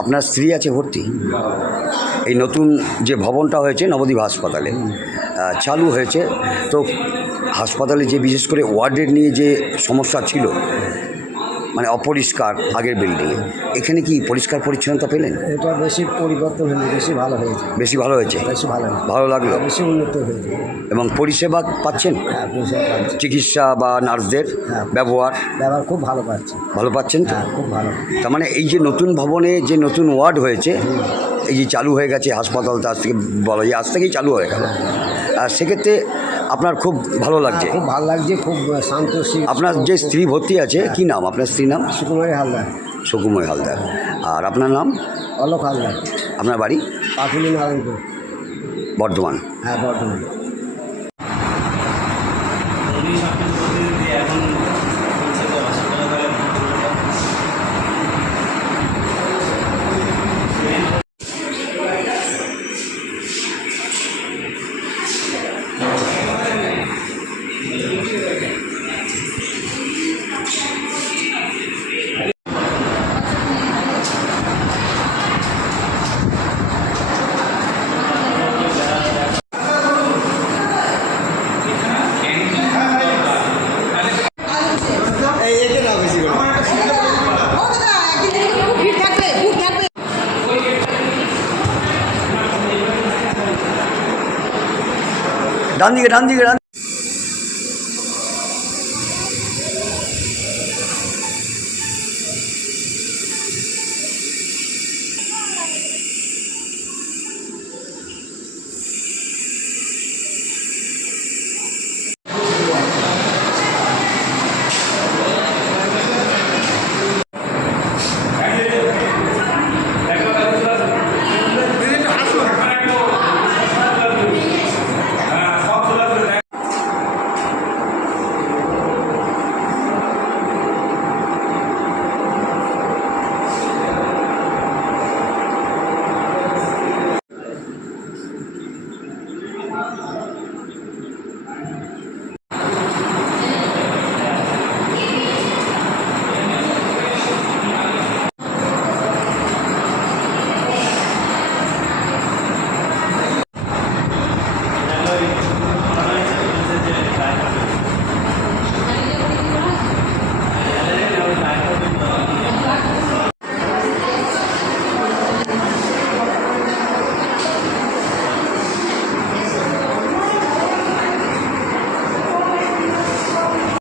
আপনার স্ত্রী আছে ভর্তি? এই নতুন যে ভবনটা হয়েছে নবদ্বীপ হাসপাতালে চালু হয়েছে, তো হাসপাতালে যে বিশেষ করে ওয়ার্ডের নিয়ে যে সমস্যা ছিল, মানে অপরিষ্কার আগের বিল্ডিংয়ে, এখানে কি পরিষ্কার পরিচ্ছন্নতা পেলেন? এটা বেশি পরিবর্তন হয়েছে, বেশি ভালো হয়েছে। বেশি ভালো হয়েছে? বেশি ভালো, ভালো লাগলো, বেশি উন্নত হয়েছে। এবং পরিষেবা পাচ্ছেন? হ্যাঁ, পরিষেবা পাচ্ছি। চিকিৎসা বা নার্সদের ব্যবহার খুব ভালো পাচ্ছি। ভালো পাচ্ছেন তো? খুব ভালো। তার মানে এই যে নতুন ভবনে যে নতুন ওয়ার্ড হয়েছে, এই যে চালু হয়ে গেছে হাসপাতালটা, আজ থেকে বলা যায় আজ থেকেই চালু হয়ে গেল, আর সেক্ষেত্রে আপনার খুব ভালো লাগছে? খুব ভালো লাগছে, খুব শান্ত। আপনার যে স্ত্রী ভর্তি আছে, কি নাম আপনার স্ত্রীর নাম? সুকুমারী হালদার। সুকুমারী হালদার। আর আপনার নাম? অলোক হালদার। আপনার বাড়ি? পাকুলি, নারায়ণপুর, বর্ধমান। হ্যাঁ, বর্ধমান। ডান দিকে, ডান দিকে, ডান